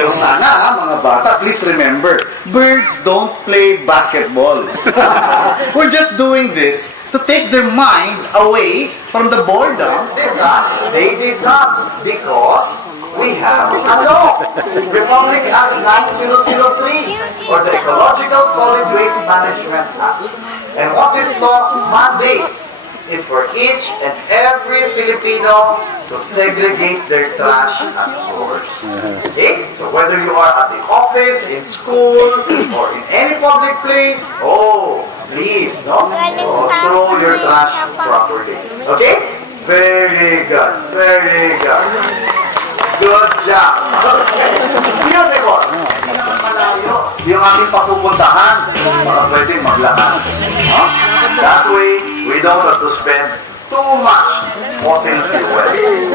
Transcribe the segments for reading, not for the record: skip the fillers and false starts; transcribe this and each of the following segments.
Pero sana, mga bata, please remember, birds don't play basketball. We're just doing this to take their mind away from the boredom that they did not, because we have a law. Republic Act 9003, or the Ecological Solid Waste Management Act. And what this law mandates is for each and every Filipino to segregate their trash at source. Okay? So whether you are at the office, in school, or in any public place, please, throw your trash properly. Okay? Very good. Very good. Good job. Okay. Beautiful. Hindi naman malayo. Yung ating papupuntahan, baka pwedeng maglakad. That way, we don't have to spend too much fossil fuel.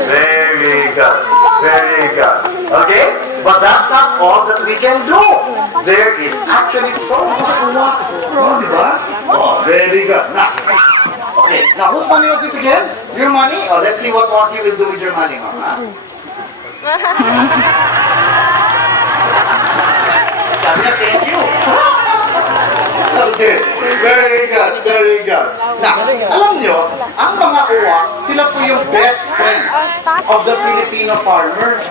Very good. Very good. Okay? But that's not all that we can do. There is actually so much more. Diba? Very good. Now, okay. Now, whose money was this again? Your money? Let's see what you will do with your money. Thank you. Okay. Very good. Very good. Now, alam nyo, ang mga uwak, sila po yung best friend of the Filipino farmer.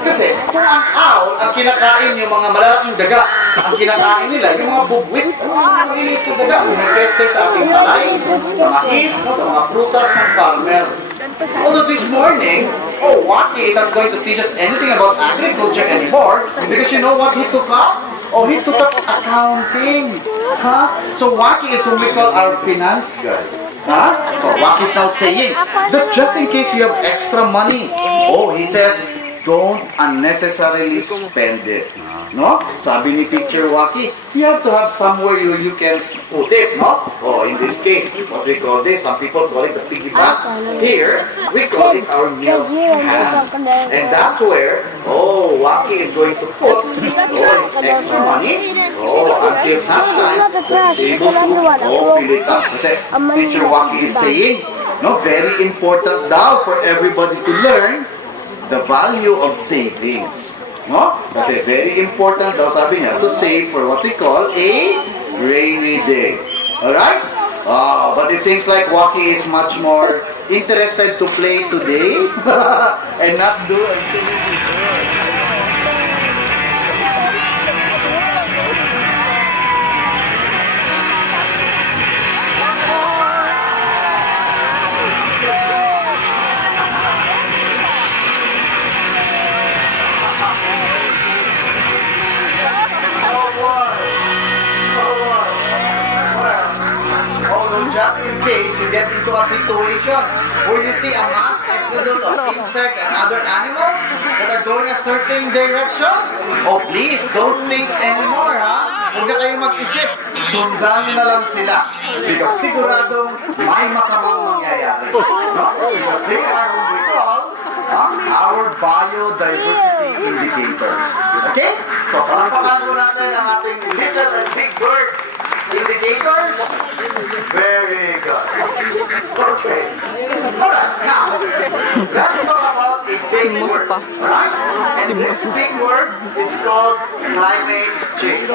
Kasi kung ang owl, ang kinakain yung mga malalaking daga, ang kinakain nila, yung mga bubwit, ang init yung daga, umipeste sa ating palay, sa mais, sa mga prutas ng farmer. Although this morning, Waki is not going to teach us anything about agriculture anymore, because you know what he took up? He took up accounting. So Waki is whom we call our finance guy. So Waki is now saying that just in case you have extra money, he says, don't unnecessarily spend it. No? Sabi ni Teacher Waki, you have to have somewhere you can put it, no? In this case, what we call this, some people call it the piggy bank. Here, we call it our milk can. And that's where, Waki is going to put his extra money, until such time, that he's able to fill it up. Kasi Teacher Waki is saying, very important daw for everybody to learn the value of savings. Kasi very important daw, sabi niya, to save for what we call a rainy day. Alright? But it seems like Waki is much more interested to play today and not do activity. Just in case you get into a situation where you see a mass exodus of insects and other animals that are going a certain direction, please don't think anymore, Huwag na kayo mag-isip. Sundan na lang sila. Because siguradong may masamang mangyayari. They are what we call our biodiversity indicators. Okay? So, palampakan mo natin ang ating little and big bird indicator. Very good. Okay. Alright, now, let's talk about a big word. Alright? And this big word is called climate change.